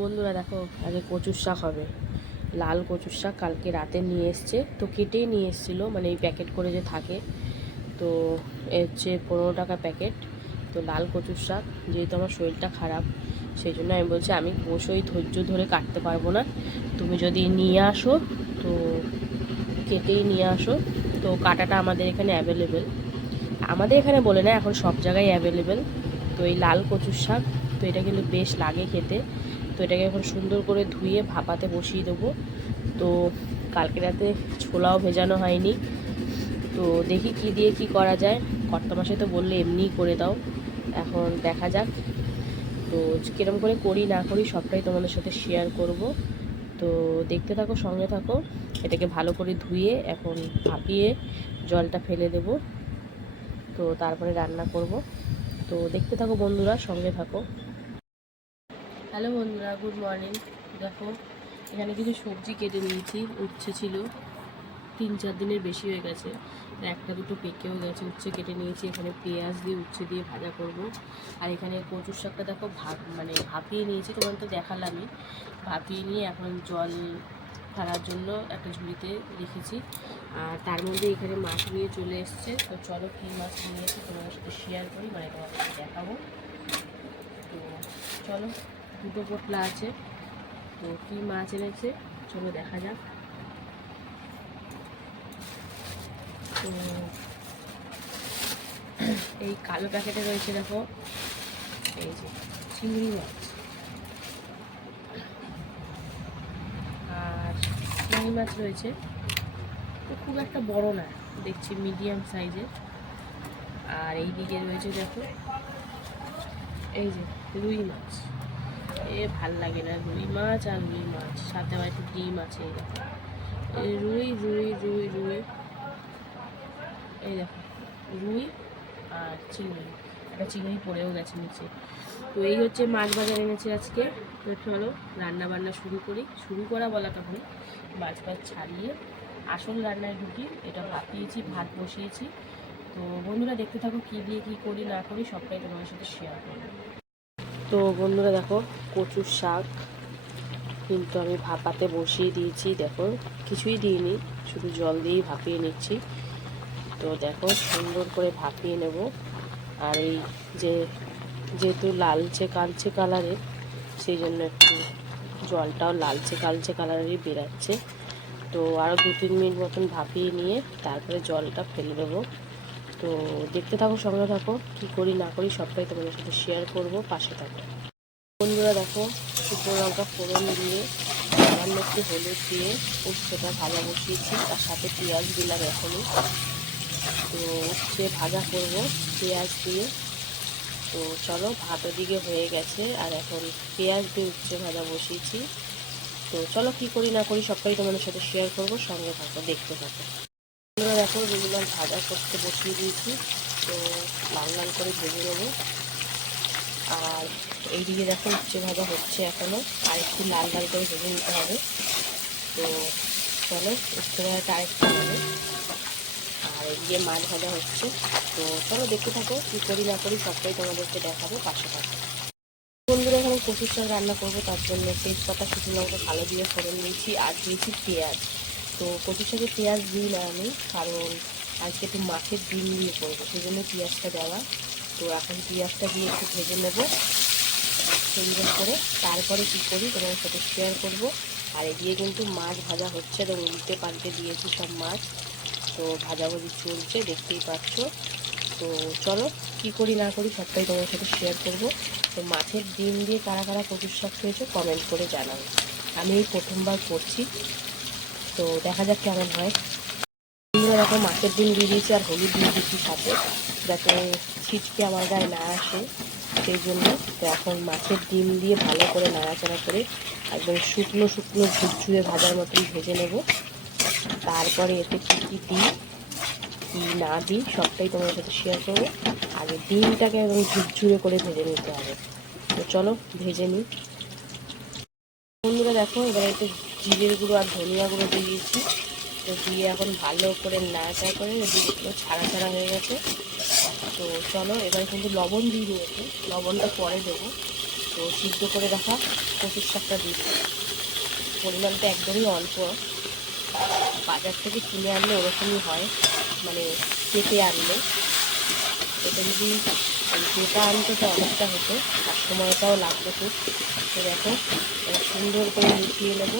বন্ধুরা দেখো, আগে কচুর শাক হবে। লাল কচুর শাক কালকে রাতে নিয়ে এসছে। তো কেটেই নিয়ে এসেছিল মানে এই প্যাকেট করে যে থাকে। তো হচ্ছে পনেরো টাকা প্যাকেট। তো লাল কচুর শাক, যেহেতু আমার শরীরটা খারাপ, সেই জন্য আমি বলছি, আমি বসেই ধৈর্য ধরে কাটতে পারব না। তুমি যদি নিয়ে আসো, তো কেটেই নিয়ে আসো। তো কাটাটা আমাদের এখানে অ্যাভেলেবেল আমাদের এখানে বলে না, এখন সব জায়গায় অ্যাভেলেবেল তো এই লাল কচুর শাক, তো এটা কিন্তু বেশ লাগে খেতে। তো এটাকে এখন সুন্দর করে ধুয়ে ভাপাতে বসিয়ে দেবো। তো কালকে রাতে ছোলাও ভেজানো হয়নি। তো দেখি কি দিয়ে কি করা যায়। কর্তা মাসে তো বললে এমনিই করে দাও। এখন দেখা যাক। তো কিরম করে করি, না করি সবটাই তোমাদের সাথে শেয়ার করব। তো দেখতে থাকো, সঙ্গে থাকো। এটাকে ভালো করে ধুয়ে এখন ভাপিয়ে জলটা ফেলে দেব। তো তারপরে রান্না করব। তো দেখতে থাকো বন্ধুরা, সঙ্গে থাকো। হ্যালো বন্ধুরা, গুড মর্নিং। দেখো, এখানে কিছু সবজি কেটে নিয়েছি, উচ্ছে ছিল। তিন চার দিনের বেশি হয়ে গেছে। একটা দুটো পেকেও গেছে, উচ্ছে কেটে নিয়েছি। এখানে পেঁয়াজ দিয়ে উচ্ছে দিয়ে ভাজা করব। আর এখানে কচুর শাকটা দেখো ভাপ মানে ভাপিয়ে নিয়েছি তোমার তো দেখালামই। ভাপিয়ে নিয়ে এখন জল ফেলার জন্য একটা ঝুড়িতে রেখেছি। আর তার মধ্যে এখানে মাছ নিয়ে চলে এসছে। তো চলো কী মাছ নিয়ে এসে তোমাদের সাথে শেয়ার করি মানে তোমাদের দেখাবো। তো চলো। দুটো পোটলা আছে। তো কী মাছ এনেছে? চলো দেখা যাক। তো এই কালো প্যাকেটে রয়েছে দেখো, এই যে চিংড়ি মাছ। আর চিংড়ি মাছ রয়েছে। তো খুব একটা বড় না, দেখছি মিডিয়াম সাইজের আর এই দিকে রয়েছে দেখো, এই যে রুই মাছ। এ ভালো লাগে না। রুই মাছ আর রুই মাছ, সাথে আবার একটু ডিম আছে এই দেখো। রুই রুই রুই রুই। এই দেখো, রুই আর চিংড়ি। একটা চিংড়ি পড়েও গেছে নিচে। তো এই হচ্ছে মাছ বাজার এনেছে আজকে। তো চলো রান্না বান্না শুরু করি। শুরু করা বলা তখন, মাছ ফাছ ছাড়িয়ে আসল রান্নায় ঢুকি। এটা ভাপিয়েছি ভাত বসিয়েছি। তো বন্ধুরা, দেখতে থাকো কী দিয়ে কী করি, না করি, সবটাই তোমাদের সাথে শেয়ার করব। তো বন্ধুরা দেখো, কচুর শাক কিন্তু আমি ভাপাতে বসিয়ে দিয়েছি, দেখো, কিছুই দিইনি, শুধু জল দিয়েই ভাপিয়ে নিচ্ছি। তো দেখো, সুন্দর করে ভাপিয়ে নেব। আর এই যে, যেহেতু লালচে কালচে কালারের, সেই জন্য একটু জলটাও লালচে কালচে কালারেরই বেরাচ্ছে। তো আরও দু তিন মিনিট মতন ভাপিয়ে নিয়ে তারপরে জলটা ফেলে দেবো। তো দেখতে থাকো, সঙ্গে থাকো, কী করি না করি সবটাই তোমাদের সাথে শেয়ার করব, পাশে থাকো। বন্ধুরা দেখো, শুকনো লঙ্কা ফোড়ন দিয়ে, সামান্য একটু হলুদ দিয়ে উচ্ছেটা ভাজা বসিয়েছি, তার সাথে পেঁয়াজ দিলাম এখনই। তো উচ্ছে ভাজা করব, পেঁয়াজ দিয়ে। তো চলো ভাত ওদিকে হয়ে গেছে, আর এখন পেঁয়াজ দিয়ে উচ্ছে ভাজা বসিয়েছি। তো চলো, কি করি না করি সবটাই তোমাদের সাথে শেয়ার করব, সঙ্গে থাকো, দেখতে থাকো। দেখো রুই মাছ ভাজা করতে বসিয়ে দিয়েছি, তো লাল লাল করে ভেজে নেব। আর এইদিকে দেখো উচ্ছে ভাজা হচ্ছে এখনও আর একটু লাল লাল করে ভেজে নিতে হবে। তো চলো, উচ্ছে ভাজাটা আরেকটু হবে। আর এদিকে মাছ ভাজা হচ্ছে। তো চলো দেখতে থাকো, কী করি না করি সবটাই তোমাদেরকে দেখাবো পাশে থাকো। বন্ধুরা, এখানে কচুর রান্না করব, তার জন্য তেজপাতা, শুকনো লঙ্কা, ভালো দিয়ে ফোড়ন দিয়েছি, আর দিয়েছি পেঁয়াজ। তো কচুর শাকে পেঁয়াজ দিই না আমি, কারণ আজকে একটু মাছের ডিম দিয়ে করব সেই জন্য পেঁয়াজটা দেওয়া। তো এখন পেঁয়াজটা দিয়ে একটু ভেজে নেব। সুন্দর করে তারপরে কী করি তোমার সাথে শেয়ার করব। আর এদিকে কিন্তু মাছ ভাজা হচ্ছে এবং উল্টে পাল্টে দিয়েছি সব মাছ। তো ভাজাভাজি চলছে, দেখতেই পাচ্ছ। তো চলো, কি করি না করি সবটাই তোমার সাথে শেয়ার করব। তো মাছের ডিম দিয়ে কারা কারা কচুর শাক খেয়েছো কমেন্ট করে জানাব আমি এই প্রথমবার করছি। তো দেখা যাক কেমন হয়। বিভিন্ন রকম মাছের ডিম দিয়ে দিয়েছি আর হলুদ দিয়ে দিয়েছি সাথে, যাতে ছিটকে আমার গায়ে না আসে। সেই জন্য তো এখন মাছের ডিম দিয়ে ভালো করে নাড়াচাড়া করে একদম শুকনো শুকনো ঝুরঝুরে ভাজার মতোই ভেজে নেব। তারপরে এতে কী কী দিই, কী না দিই, সবটাই তোমার সাথে শেয়ার করব। আগে ডিমটাকে একদম ঝুরঝুরে করে ভেজে নিতে হবে। তো চলো, ভেজে নিই। দেখো, এবার একটু জিরের গুঁড়ো আর ধনিয়া গুঁড়ো দিয়েছি। তো দিয়ে এখন ভালো করে নাড়াচাড়া করে দিকগুলো ছাড়া ছাড়া হয়ে গেছে। তো চলো, এবার কিন্তু লবণ দিয়ে দিয়েছি। লবণটা পরে দেবো। তো সিদ্ধ করে রাখা কচুর শাকটা দিয়ে দিলাম। পরিমাণটা একদমই অল্প। বাজার থেকে কিনে আনলে ওরকমই হয়। মানে কেটে আনলে। এটা যদি কেটে আনতে তো অনেকটা হতো, আর সময়টাও লাগবে খুব। তো দেখো সুন্দর করে মিশিয়ে নেব,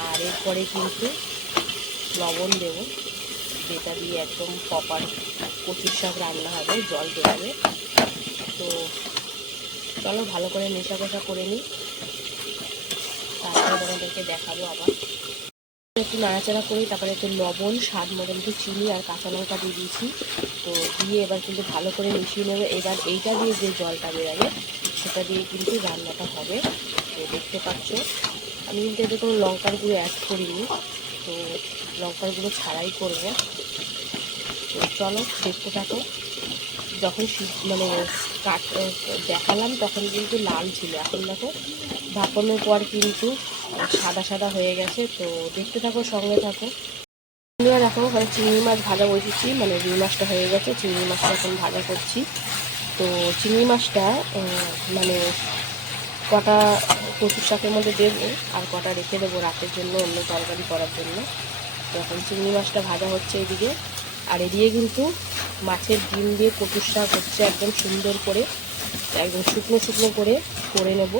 আর এরপরে কিন্তু লবণ দেবো, যেটা দিয়ে একদম প্রপার কচুর শাক রান্না হবে, জল বেরোবে তো চলো ভালো করে মেশা কষা করে নিই। তারপরে তোমাদেরকে দেখাবো আবার। একটু নাড়াচাড়া করি তারপরে একটু লবণ, স্বাদ মতন একটু চিনি আর কাঁচা লঙ্কা দিয়ে দিয়েছি। তো দিয়ে এবার কিন্তু ভালো করে মিশিয়ে নেবে। এবার এইটা দিয়ে যে জলটা বেরোবে, সেটা দিয়ে কিন্তু রান্নাটা হবে। তো দেখতে পাচ্ছ, আমি কিন্তু এতে কোনো লঙ্কার গুঁড়ো অ্যাড করিনি। তো লঙ্কার গুঁড়ো ছাড়াই করব। তো চলো দেখতে থাকো। যখন মানে কাট দেখালাম তখন কিন্তু লাল ছিল। এখন দেখো ভাপানোর পর কিন্তু সাদা সাদা হয়ে গেছে। তো দেখতে থাকো, সঙ্গে থাকো। বন্ধুরা দেখো ওখানে চিংড়ি মাছ ভাজা বসেছি মানে রুই মাছটা হয়ে গেছে। চিংড়ি মাছটা এখন ভাজা করছি। তো চিংড়ি মাছটা মানে কটা কচুর শাকের মধ্যে দেবো আর কটা রেখে দেবো রাতের জন্য অন্য তরকারি করার জন্য। তো এখন চিংড়ি মাছটা ভাজা হচ্ছে এদিকে। আর এদিকে কিন্তু মাছের ডিম দিয়ে কচুর শাক হচ্ছে একদম সুন্দর করে, একদম শুকনো শুকনো করে করে নেব।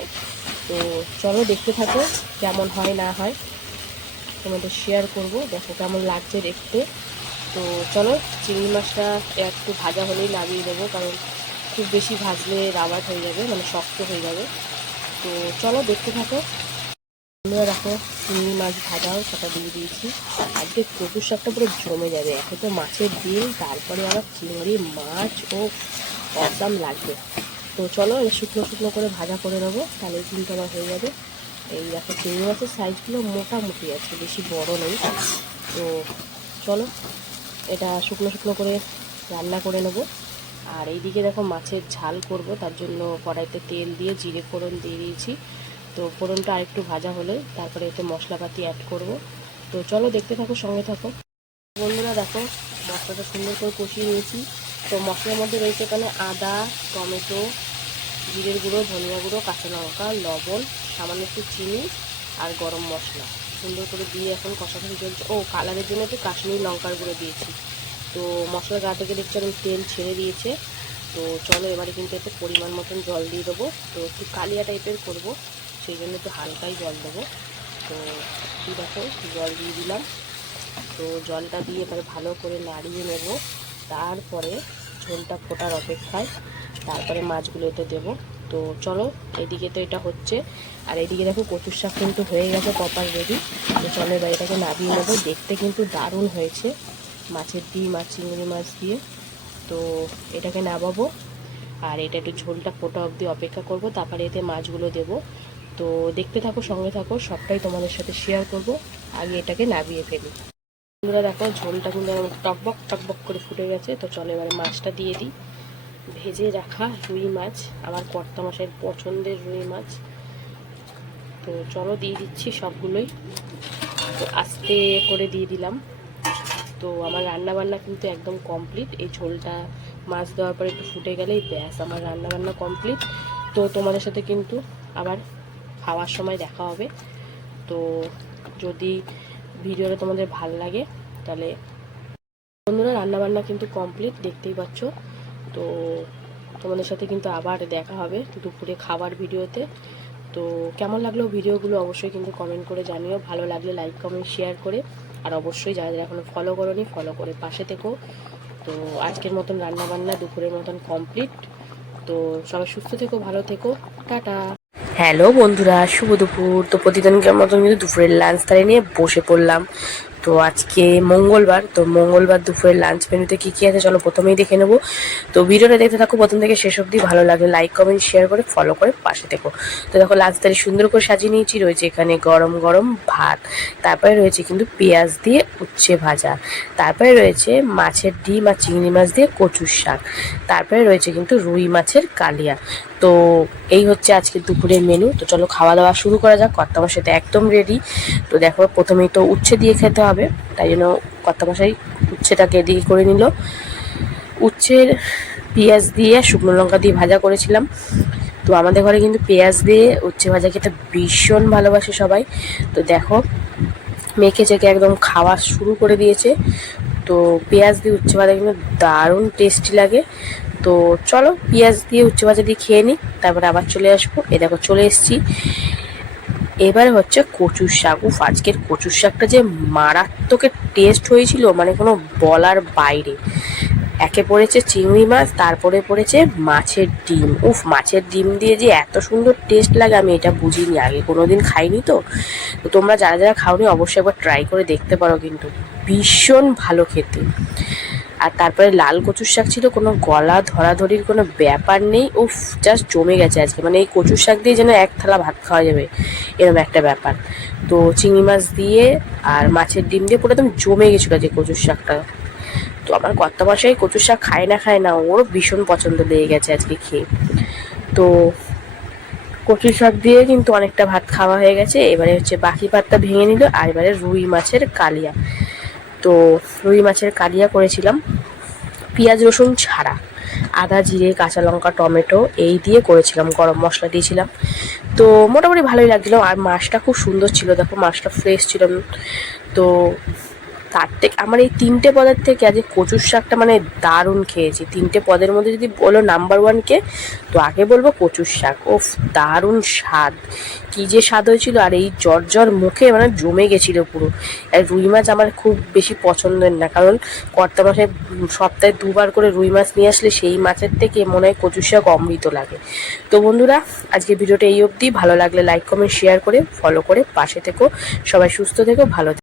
তো চলো দেখতে থাকো কেমন হয় না হয়। তোমাদের শেয়ার করব, দেখো কেমন লাগছে দেখতে। তো চলো চিংড়ি মাছটা একটু ভাজা হলেই নামিয়ে দেবো কারণ খুব বেশি ভাজলে রাবার হয়ে যাবে মানে শক্ত হয়ে যাবে। তো চলো দেখতে থাকো। আমরা রাখো চিংড়ি মাছ ভাজাও সেটা দিয়ে দিয়েছি। আজকে কচুর শাকটা পুরো জমে যাবে একে তো মাছের ডিম, তারপরে আবার চিংড়ি মাছ ও অসাম লাগবে। তো চলো এটা শুকনো শুকনো করে ভাজা করে নেব, তাহলে কিন্তু আমার হয়ে যাবে। এই দেখো, চিংড়ি মাছের সাইজগুলো মোটামুটি আছে, বেশি বড় নেই। তো চলো, এটা শুকনো শুকনো করে রান্না করে নেব। আর এইদিকে দেখো, মাছের ঝাল করব, তার জন্য কড়াইতে তেল দিয়ে, জিরে ফোড়ন দিয়ে দিয়েছি। তো ফোড়নটা আরেকটু ভাজা হলে তারপরে এতে মশলাপাতি অ্যাড করব। তো চলো দেখতে থাকো, সঙ্গে থাকো। বন্ধুরা দেখো, মশলাটা সুন্দর করে কষিয়ে নিয়েছি। তো মশলার মধ্যে রয়েছে এখানে আদা, টমেটো, জিরের গুঁড়ো, ধনিয়া গুঁড়ো, কাঁচা লঙ্কা, লবণ, সামান্য একটু চিনি আর গরম মশলা। সুন্দর করে দিয়ে এখন কষাকষি চলছে ও, কালারের জন্য একটু কাশ্মীরি লঙ্কার গুঁড়ো দিয়েছি। তো মশলার গা থেকে দেখছি আমি তেল ছেড়ে দিয়েছে। তো চলো এবারে কিন্তু একটু পরিমাণ মতন জল দিয়ে দেবো। তো একটু কালিয়া টাইপের করব। সেই জন্য একটু হালকাই জল দেবো। তো এই দেখো, জল দিয়ে দিলাম। তো জলটা দিয়ে এবারে ভালো করে নাড়িয়ে নেব। তারপরে ঝোলটা ফোটার অপেক্ষায় তারপরে মাছগুলো এতে দেবো। তো চলো, এদিকে তো এটা হচ্ছে। আর এদিকে দেখো, কচুর শাক কিন্তু হয়ে গেছে প্রপার রেডি তো চলো এবার এটাকে নামিয়ে নেব। দেখতে কিন্তু দারুণ হয়েছে মাছের ডিম আর চিংড়ি মাছ দিয়ে। তো এটাকে নামাবো। আর এটা একটু ঝোলটা ফোটা অবধি অপেক্ষা করব। তারপরে এতে মাছগুলো দেবো। তো দেখতে থাকো, সঙ্গে থাকো, সবটাই তোমাদের সাথে শেয়ার করব। আগে এটাকে নামিয়ে ফেলি। বন্ধুরা দেখো, ঝোলটা কিন্তু আমার টকবক টকবক করে ফুটে গেছে। তো চলো এবারে মাছটা দিয়ে দিই। ভেজে রাখা রুই মাছ, আমার কর্তা মশাইয়ের পছন্দের রুই মাছ। তো চলো দিয়ে দিচ্ছি সবগুলোই। তো আস্তে করে দিয়ে দিলাম। তো আমার রান্না বান্না কিন্তু একদম কমপ্লিট এই ঝোলটা মাছ দেওয়ার পরে একটু ফুটে গেলেই ব্যাস, আমার রান্না বান্না কমপ্লিট তো তোমাদের সাথে কিন্তু আবার খাওয়ার সময় দেখা হবে। তো যদি ভিডিওটা তোমাদের ভালো লাগে, তাহলে বন্ধুরা রান্নাবান্না কিন্তু কমপ্লিট দেখতেই পাচ্ছ। তো তোমাদের সাথে কিন্তু আবার দেখা হবে দুপুরে খাবার ভিডিওতে। তো কেমন লাগল ভিডিওগুলো অবশ্যই কিন্তু কমেন্ট করে জানিও। ভালো লাগলে লাইক কমেন্ট শেয়ার করে। আর অবশ্যই যারা যারা এখনও ফলো করোনি ফলো করে পাশে থেকো। তো আজকের মতন রান্নাবান্না দুপুরের মতন কমপ্লিট তো সবাই সুস্থ থেকো, ভালো থেকো। টাটা! হ্যালো বন্ধুরা, শুভ দুপুর। তো প্রতিদিনকার মতন কিন্তু দুপুরের লাঞ্চ তারে নিয়ে বসে পড়লাম। তো আজকে মঙ্গলবার, তো মঙ্গলবার দুপুরের লাঞ্চ মেনুতে কী কী আছে চলো প্রথমেই দেখে নেব। তো ভিডিওটা দেখতে থাকো, প্রথম থেকে শেষ অবধি ভালো লাগলে লাইক কমেন্ট শেয়ার করে ফলো করে পাশে থেকো। তো দেখো লাঞ্চ তারি সুন্দর করে সাজিয়ে নিয়েছি, রয়েছে এখানে গরম গরম ভাত, তারপরে রয়েছে কিন্তু পেঁয়াজ দিয়ে উচ্ছে ভাজা, তারপরে রয়েছে মাছের ডিম আর চিংড়ি মাছ দিয়ে কচুর শাক, তারপরে রয়েছে কিন্তু রুই মাছের কালিয়া। তো এই হচ্ছে আজকে দুপুরের মেনু তো চলো খাওয়া দাওয়া শুরু করা যাক। কর্তামার সাথে একদম রেডি তো দেখো, প্রথমেই তো উচ্ছে দিয়ে খেতে হবে। তাই জন্য কর্তামশাই উচ্ছেটাকে এদিকে করে নিল। উচ্ছের পেঁয়াজ দিয়ে শুকনো লঙ্কা দিয়ে ভাজা করেছিলাম। তো আমাদের ঘরে কিন্তু পেঁয়াজ দিয়ে উচ্ছে ভাজা খেতে ভীষণ ভালোবাসে সবাই। তো দেখো, মেখে চেখে একদম খাওয়া শুরু করে দিয়েছে। তো পেঁয়াজ দিয়ে উচ্ছে ভাজা কিন্তু দারুণ টেস্টি লাগে। তো চলো, পেঁয়াজ দিয়ে উচ্চ ভাজা দিয়ে খেয়ে নিই তারপরে আবার চলে আসব। এ দেখো, চলে এসেছি। এবারে হচ্ছে কচুর শাক। উফ, আজকের কচুর শাকটা যে মারাত্মকের টেস্ট হয়েছিল মানে কোনো বলার বাইরে। একে পড়েছে চিংড়ি মাছ, তারপরে পড়েছে মাছের ডিম। উফ, মাছের ডিম দিয়ে যে এত সুন্দর টেস্ট লাগে, আমি এটা বুঝিনি। আগে কোনো দিন খাইনি তো। তো তোমরা যারা যারা খাওনি, অবশ্যই একবার ট্রাই করে দেখতে পারো কিন্তু। ভীষণ ভালো খেতে। আর তারপরে লাল কচুর শাক ছিল, কোনো গলা ধরাধরির কোনো ব্যাপার নেই। ও জাস্ট জমে গেছে আজকে। মানে এই কচুর শাক দিয়ে যেন এক থালা ভাত খাওয়া যাবে এরকম একটা ব্যাপার। তো চিংড়ি মাছ দিয়ে আর মাছের ডিম দিয়ে পুরো একদম জমে গেছিল যে কচুর শাকটা। তো আমার কর্তা মশাই কচুর শাক খায় না খায় না, ওরও ভীষণ পছন্দ লেগে গেছে আজকে খেয়ে। তো কচুর শাক দিয়ে কিন্তু অনেকটা ভাত খাওয়া হয়ে গেছে। এবারে হচ্ছে বাকি ভাতটা ভেঙে নিল, আর এবারে রুই মাছের কালিয়া। তো রুই মাছের কালিয়া করেছিলাম। পেঁয়াজ, রসুন ছাড়া। আদা, জিরে, কাঁচা লঙ্কা, টমেটো এই দিয়ে করেছিলাম, গরম মশলা দিয়েছিলাম। তো মোটামুটি ভালোই লাগছিল। আর মাছটা খুব সুন্দর ছিল। দেখো মাছটা ফ্রেশ ছিল। তো তার থেকে, আমার এই তিনটে পদের থেকে আজকে কচুর শাকটা মানে দারুণ খেয়েছি। তিনটে পদের মধ্যে যদি বলো নাম্বার ওয়ানকে তো আগে বলব কচুর শাক। ওফ, দারুণ স্বাদ। কী যে স্বাদ হয়েছিল, আর এই জ্বর জ্বর মুখে মানে জমে গেছিল পুরো। আর রুই মাছ আমার খুব বেশি পছন্দের না, কারণ কর্তা মাসে সপ্তাহে দুবার করে রুই মাছ নিয়ে আসলে সেই মাছের থেকে মনে হয় কচুর শাক অমৃত লাগে। তো বন্ধুরা আজকে ভিডিওটা এই অবধি। ভালো লাগলে লাইক কমেন্ট শেয়ার করে ফলো করে পাশে থেকো। সবাই সুস্থ থেকো, ভালো